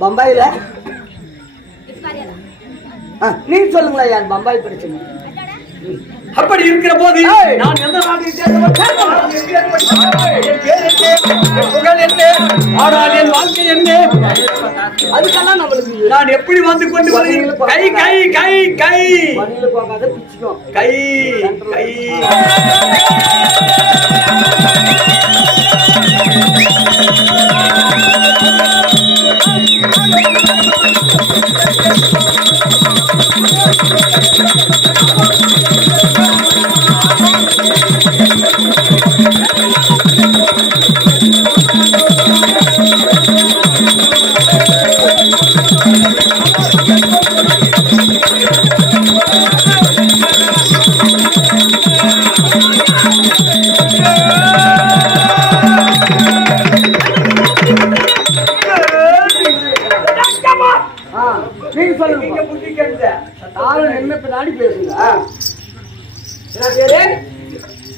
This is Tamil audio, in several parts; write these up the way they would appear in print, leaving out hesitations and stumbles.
பம்பாயில நீ சொல்லுங்களா யார் பம்பாய் பிரச்சனை அப்படி இருக்கிற போது நான் எந்த நாட்டில் என் வாழ்க்கை என்ன அதுக்கெல்லாம் நம்மளுக்கு நான் எப்படி வந்து கொண்டு வருகிறேன் கை கை கை கை போகாத பிடிச்சிக்கோ கை கை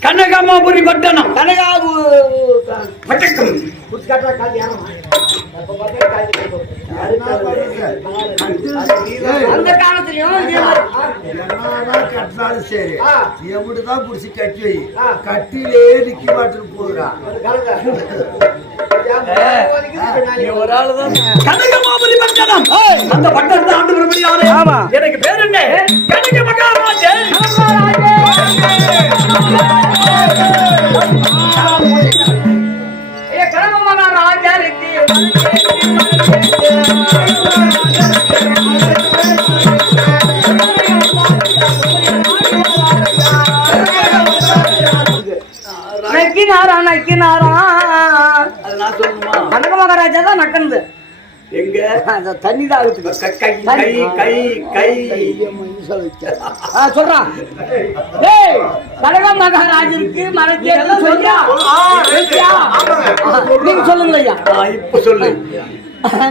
கனகாமாபுரி பட்டணம் அந்த காலத்திலயும் கட்டினாலும் சரி எப்படிதான் புடிச்சு கட்டி வை கட்டிலே நிக்க மாட்டேன்னு போடுறான் ஒரு ஆளுதான் கனகாமாபுரி பட்டணம் அந்த பட்டணத்தை ஆண்டு வரும்படி எனக்கு பேர் என்ன கனக மகாராஜே கனக மகாராஜா தான் நக்கந்து எங்க தண்ணி தான் சொல்றான் கனக மகாராஜருக்கு மரத்தே சொல்லியா நீங்க சொல்லுங்க ஐயா இப்ப சொல்லு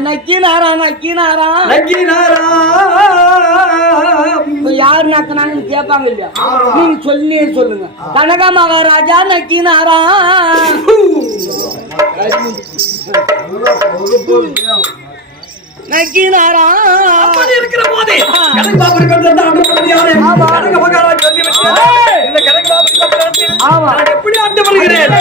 நக்கினாரா நக்கினாரா நக்கினாரா யாரு நக்கினான்னு கேட்பாங்க இல்லையா நீங்க சொல்லியே சொல்லுங்க கனக மகாராஜா நக்கினாரா நக்கினாரா அப்படி இருக்கிற போதே கனகமாபுரி பட்டணத்தை ஆண்டு வரும்படி கனக மகாராஜா சொல்லிவிட்டார் இந்த கனகமாபுரி பட்டணத்தில் நான் எப்படி ஆண்டு வருகிறேன்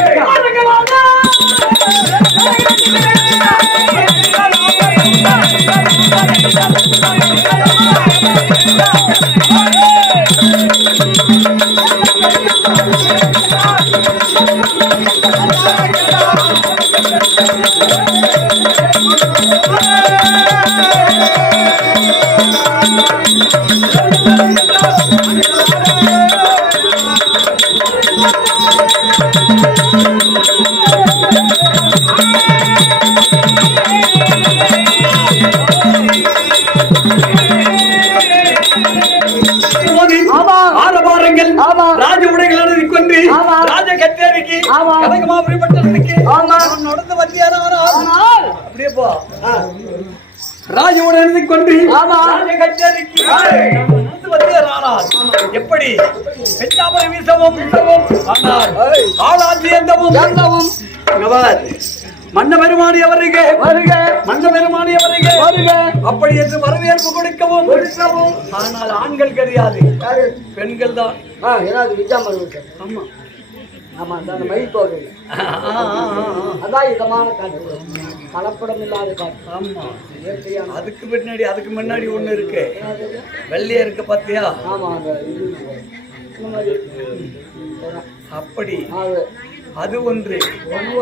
ராஜ உடைகளை கொண்டு ராஜ கச்சேரிக்கு கனகமாபுரி பட்டணத்துக்கு நடந்து வந்தியாரா அப்படியே போ ராஜ உடனே கொண்டு ராஜ கச்சேரிக்கு நடந்து வந்தியாரா எப்படி பெஞ்சாமரை வீசவும் ஆனால் ஆளாட்சி எந்தவும் மன்ன பெருமானி அவருக்கு வருக மன்ன பெருமானி அவருக்கு வருக அப்படி என்று வரவேற்பு கொடுக்கவும் ஆனால் ஆண்கள் கிடையாது பெண்கள் தான் ஏதாவது விஜாமல் ஆமா ஆமா அந்த மயில் தோகை அதான் இதமான காற்று, கலப்படம் இல்லாத காற்று. ஆமா, இயற்கையான. அதுக்கு முன்னாடி ஒண்ணு இருக்கு, வெள்ளையா இருக்கு பாத்தியா? ஆமா அந்த இது இந்த மாதிரி அப்படி அது அது ஒன்று.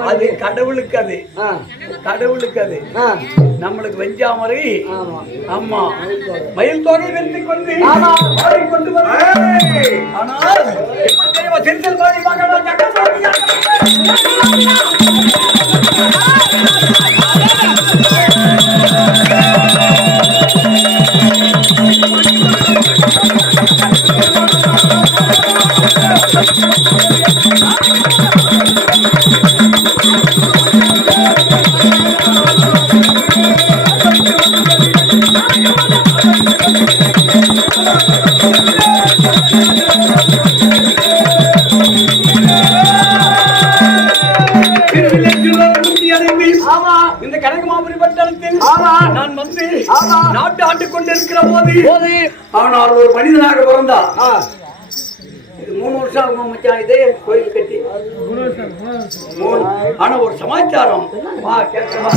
அது கடவுளுக்கு, அது கடவுளுக்கு, அது நம்மளுக்கு வெஞ்சாமரை. ஆமா, மயில் தோகை வெற்றி கொண்டு கொண்டு வர. ஆனால் எப்படி தெரியுமா, செஞ்சல் மாதிரி இந்த கணக்கு மாபுரி பட்டணத்தில் நான் வந்து நாட்டு ஆண்டு கொண்டிருக்கிற போது ஆனால் ஒரு மனிதனாக பிறந்தா. இது 3 வருஷம் ஆகும் மச்சான், இதே கோயில் கட்டி 3. ஆனா ஒரு சமாச்சாரம் கேட்கவா?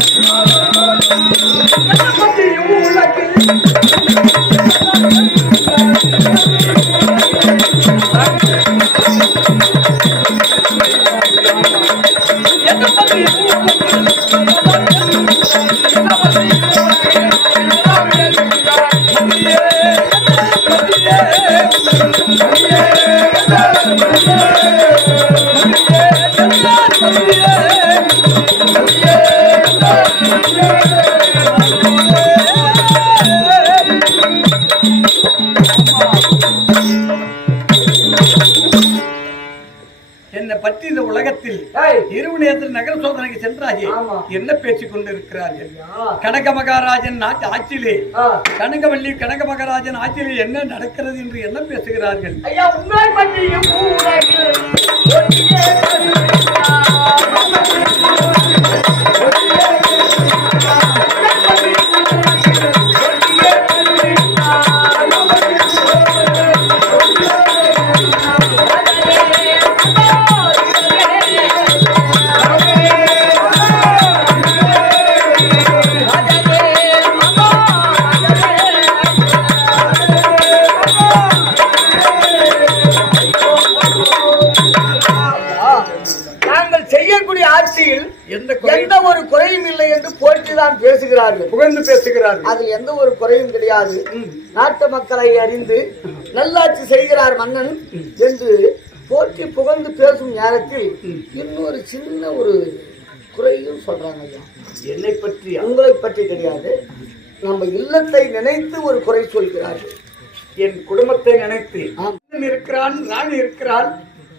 என்னை பற்றி இந்த உலகத்தில் இருவினேந்திர நகர சோதனைக்கு சென்றாயே என்ன பேசிக் கொண்டிருக்கிறார்கள்? கனக மகாராஜன் ஆட்சியிலே, கனகவல்லி கனக மகாராஜன் ஆட்சியிலே என்ன நடக்கிறது என்று என்ன பேசுகிறார்கள்? எந்த ஒரு குறையும் இல்லை என்று போற்றிதான் பேசுகிறார்கள், புகழ்ந்து பேசுகிறார்கள். அதில் எந்த ஒரு குறையும் கிடையாது. நாட்டு மக்களை அறிந்து நல்லாட்சி செய்கிறார் மன்னன் என்று போற்றி புகழ்ந்து பேசும் நேரத்தில் இன்னொரு சின்ன ஒரு குறையும் சொல்றாங்க. ஐயா, என்னை பற்றி, உங்களை பற்றி கிடையாது, நம்ம இல்லத்தை நினைத்து ஒரு குறை சொல்கிறார்கள். என் குடும்பத்தை நினைத்து இருக்கிறான், ராணி இருக்கிறாள்,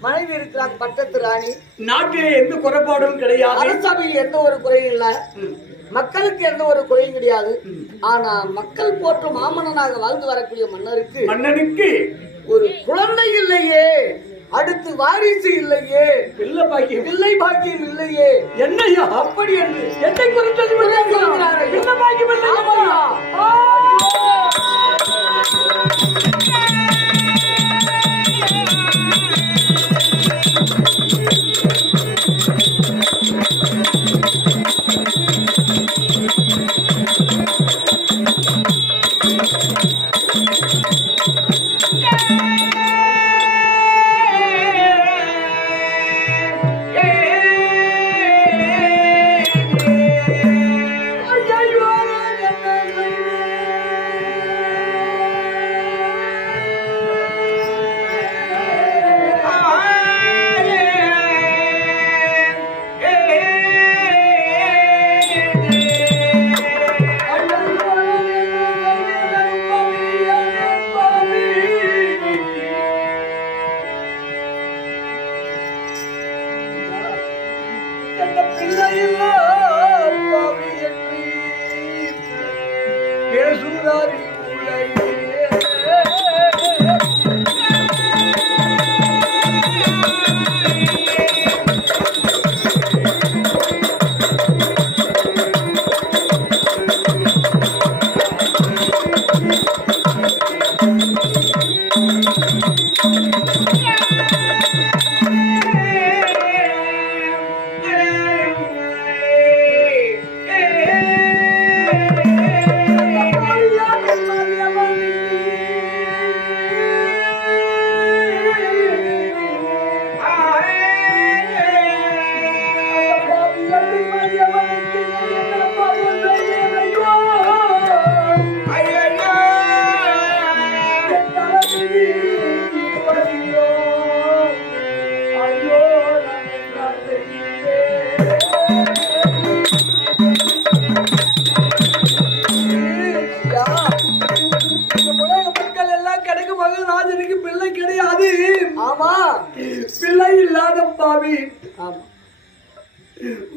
மனைவி இருக்கிறாங்க, பட்டத்து ராணி. நாட்டிலே எந்த குறைபாடும் கிடையாது, அரசபையில் எந்த ஒரு குறையும் இல்லை, மக்களுக்கு எந்த ஒரு குறையும் கிடையாது. ஆனா மக்கள் போற்றும் மாமன்னனாக வாழ்ந்து வரக்கூடிய மன்னனுக்கு ஒரு குழந்தை இல்லையே, அடுத்து வாரிசு இல்லையே, பிள்ளை பாக்கியம் இல்லையே. என்னையா அப்படி என்று என்னை குறித்து பிள்ளை பாக்கியம் இல்லையா?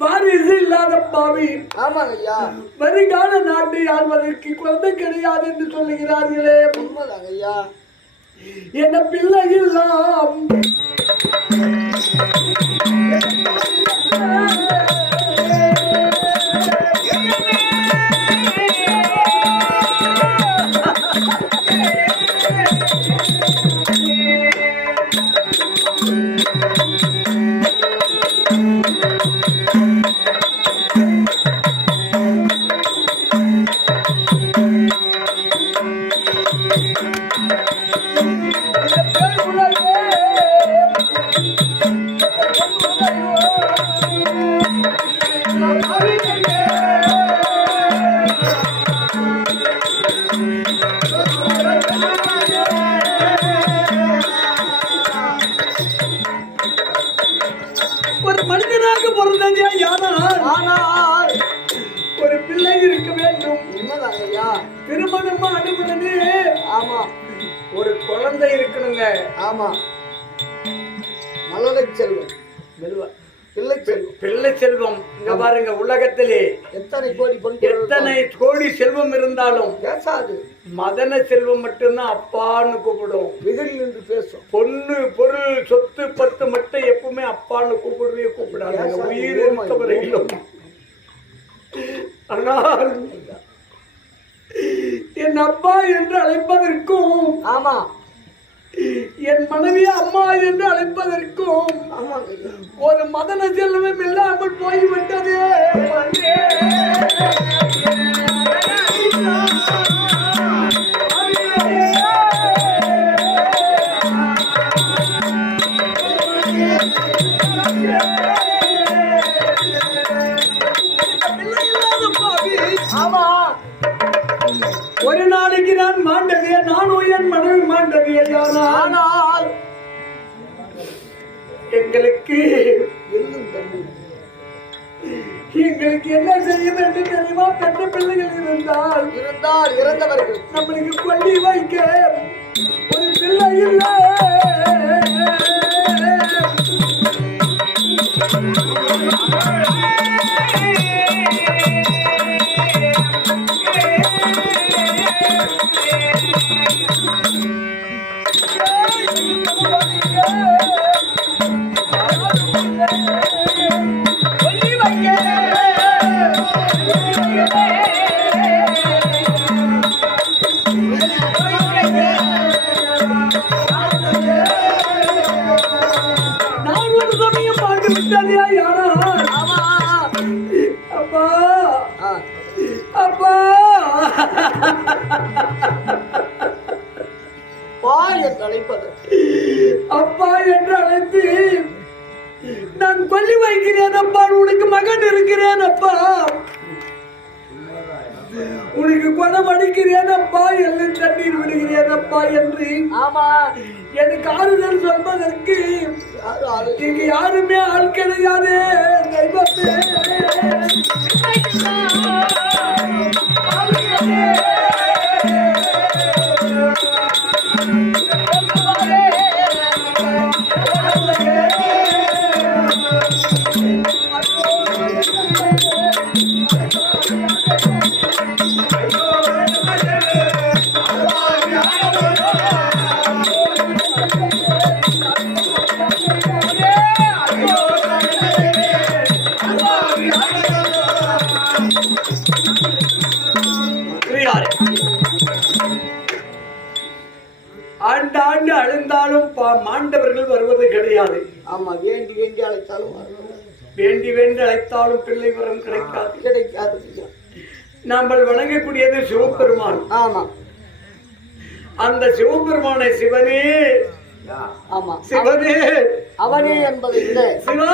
வாரிசு இல்லாத பாவி. ஆமாங்க ஐயா. வருங்கால நாட்டை ஆள்வதற்கு குழந்தை கிடையாது என்று சொல்லுகிறார்களே. உண்மைதாங்க ஐயா. என்ன பிள்ளை எல்லாம் ஒரு மனிதனாக பிறந்ததே. ஆனால் ஒரு பிள்ளை இருக்க வேண்டும். உண்மைதாங்க ஐயா. திருமணமா அனுமதி. ஆமா, ஒரு குழந்தை இருக்கணுங்க. ஆமா. மலரை செல்வம், மெதுவா. பிள்ளை செல்வம், பிள்ளை செல்வம். இங்க பாருங்க, உலகத்திலே எத்தனை கோடி பொன் எத்தனை கோடி செல்வம் இருந்தாலும் பேசாது. மதன செல்வம் மட்டும்தான் அப்பான்னு கூப்பிடும். விதில் என்று பேசும். பொண்ணு பொருள் சொத்து பத்து மட்டும் எப்பவுமே அப்பான்னு கூப்பிடவே கூப்பிடாது. உயிர் இருக்க வரையிலும். ஆனால் என் அப்பா என்று அழைப்பதற்கும், ஆமா, என் மனைவி அம்மா என்று அழைப்பதற்கும் ஒரு மதன செல்வம் இல்லாமல் போய்விட்டது. ஆமா. ஒரு நாளைக்கு நான் மாண்டவிய, நானும் என் மனைவி மாண்டவிய. ஆனால் எங்களுக்கு என்ன செய்ய வேண்டும் தெரியுமா? பெற்ற பிள்ளைகள் இருந்தால் இறந்தவர்கள் நம்மளுக்கு கொல்லி வைக்க ஒரு பிள்ளை இல்லை. நான் ஒரு சமயம் பார்த்து விட்டதையா யாரா? அப்பா அப்பா பா என்று அழைப்பது. அப்பா என்று அழைத்து நான் கொல்லி வைக்கிறேன் அப்பா, உனக்கு மகன் இருக்கிறேன் அப்பா, உனக்கு குணம் அடிக்கிறேன் அப்பா, எல்லாம் தண்ணீர் விடுகிறேன் அப்பா என்று ஆமா, எனக்கு ஆறுதல் சொல்வதற்கு இங்க யாருமே ஆள் கிடையாது. தெய்வமே ஆண்டு ஆண்டு அழுந்தாலும் மாண்டவர்கள் வருவது கிடையாது. ஆமா, வேண்டி வேண்டி அழைத்தாலும் வேண்டி வேண்டி அழைத்தாலும் பிள்ளை வரம் கிடைக்காது. நாம் வணங்கக்கூடியது சிவபெருமான். ஆமா, அந்த சிவபெருமானை சிவனே, ஆமா, சிவனே அவனே என்பதை விட சிவா